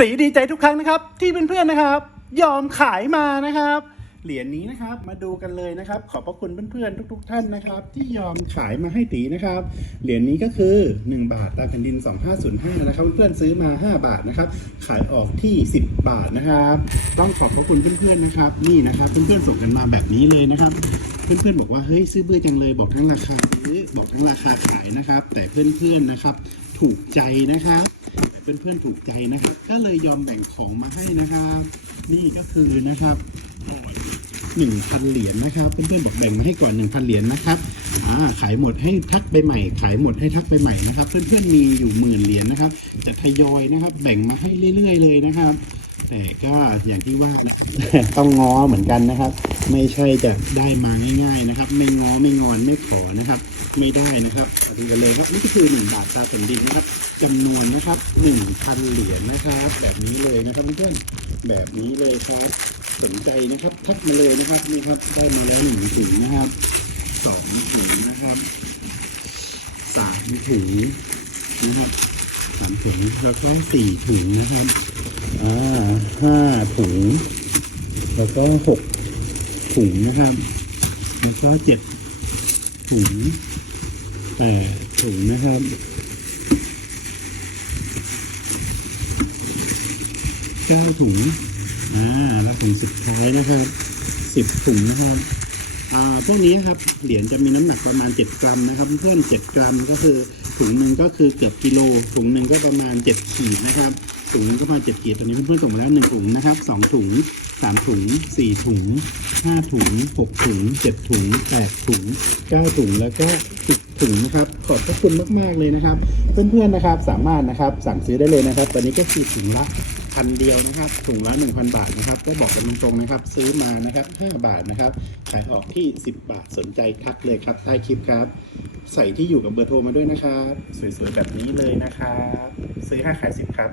ตีดีใจทุกครั้งนะครับ ที่เพื่อนๆนะครับ ยอมขายมานะครับ เหรียญนี้นะครับมาดูกันเลยนะครับ ขอบพระคุณเพื่อนๆทุก ๆ ท่านนะครับ ที่ยอมขายมาให้ตีนะครับ เหรียญนี้ก็คือ 1 บาทตาแผ่นดิน 2505นะครับเพื่อนๆซื้อมา 5 บาทนะครับ ขายออกที่ 10 บาทนะครับ ต้องขอบพระคุณเพื่อนๆนะครับ นี่นะครับเพื่อนๆส่งกันมาแบบนี้เลยนะครับเพื่อนๆบอกว่าเฮ้ยซื้อเบื่อจังเลยบอกทั้งราคาซื้อบอกทั้งราคาขายนะครับ แต่เพื่อนๆนะครับ ถูกใจนะครับ เพื่อนๆถูกใจนะครับ ก็เลยยอมแบ่งของมาให้นะครับ นี่ก็คือนะครับหนึ่งพันเหรียญนะครับ เพื่อนๆบอกแบ่งมาให้ก่อนหนึ่งพันเหรียญนะครับอ่าขายหมดให้ทักไปใหม่ ขายหมดให้ทักไปใหม่นะครับ เพื่อนๆมีอยู่หมื่นเหรียญนะครับจะทยอยนะครับ แบ่งมาให้เรื่อย ๆ เลยนะครับ แต่ก็อย่างที่ว่านะ ต้องง้อเหมือนกันนะครับ ไม่ใช่จะได้มาง่าย ๆนะครับ ไม่ง้อไม่งอนไม่ขอนะครับ ไม่ได้นะครับมาดูกันเลยครับนี่ก็คือหนึ่งบาทตาแผ่นดินนะครับจำนวนนะครับหนึ่งพันเหรียญนะครับ แบบนี้เลยนะครับเพื่อนแบบนี้เลยครับสนใจนะครับทักมาเลยนะครับนี่ครับได้มาแล้วหนึ่งถุงนะครับสองถุงนะครับสามถุงนะครับสามถุงแล้วก็สี่ถุงนะครับอ่า ห้าถุง แล้วก็หกถุงนะครับแล้วก็เจ็ดถุงแปดถุงนะครับเก้าถุงอ่าแล้วถุงสุดท้ายนะครับสิบถุงนะครับอ่าพวกนี้ครับเหรียญจะมีน้ำหนักประมาณ 7 กรัมนะครับ เพื่อน7กรัมก็คือถุงหนึ่งก็คือเกือบกิโลถุงหนึ่งก็ประมาณ7ขีดนะครับ ถุงนึงก็ประมาณ7ขีดตอนนี้เพื่อนๆส่งมาแล้ว1ถุงนะครับ2ถุง3ถุง4ถุง5ถุง6ถุง7ถุง8ถุง9ถุงแล้วก็10ถุงนะครับ ขอบพระคุณมากๆเลยนะครับ เพื่อนๆนะครับสามารถนะครับสั่งซื้อได้เลยนะครับ ตอนนี้ก็คือถุงละพันเดียวนะครับถุงละ 1,000 บาทนะครับก็บอกกันตรงๆนะครับ ซื้อมานะครับ 5 บาทนะครับขายออกที่ 10 บาทสนใจทักเลยครับใต้คลิปครับ ใส่ที่อยู่กับเบอร์โทรมาด้วยนะครับ สวยๆแบบนี้เลยนะครับ ซื้อ 5 ขาย 10 ครับ